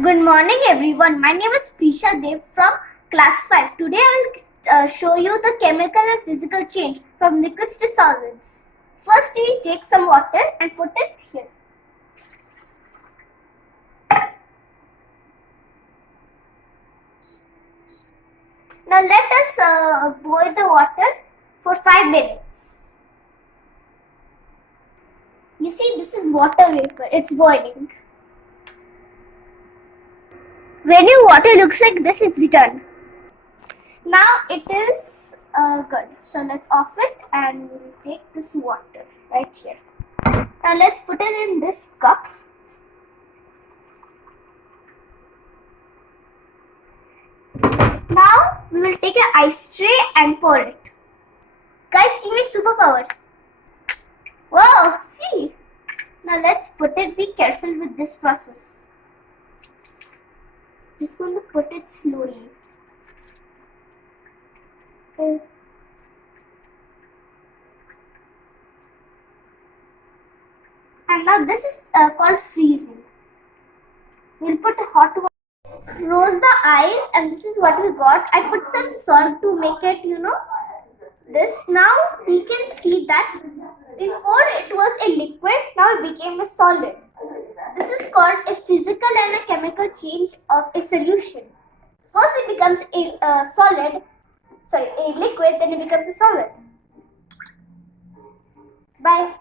Good morning everyone. My name is Prisha Dev from class 5. Today I will show you the chemical and physical change from liquids to solids. First we take some water and put it here. Now let us boil the water for 5 minutes. You see, this is water vapor. It's boiling. When your water looks like this, it's done. Now it is good. So let's off it and we'll take this water right here. Now let's put it in this cup. Now we will take an ice tray and pour it. Guys, see my superpower. Wow, see. Now let's put it. Be careful with this process. Just going to put it slowly. And now this is called freezing. We'll put hot water. Froze the ice and this is what we got. I put some salt to make it, this. Now we can see that before it was a liquid, now it became a solid. This is called a physical and a chemical change of a solution. First it becomes a liquid, then it becomes a solid. Bye.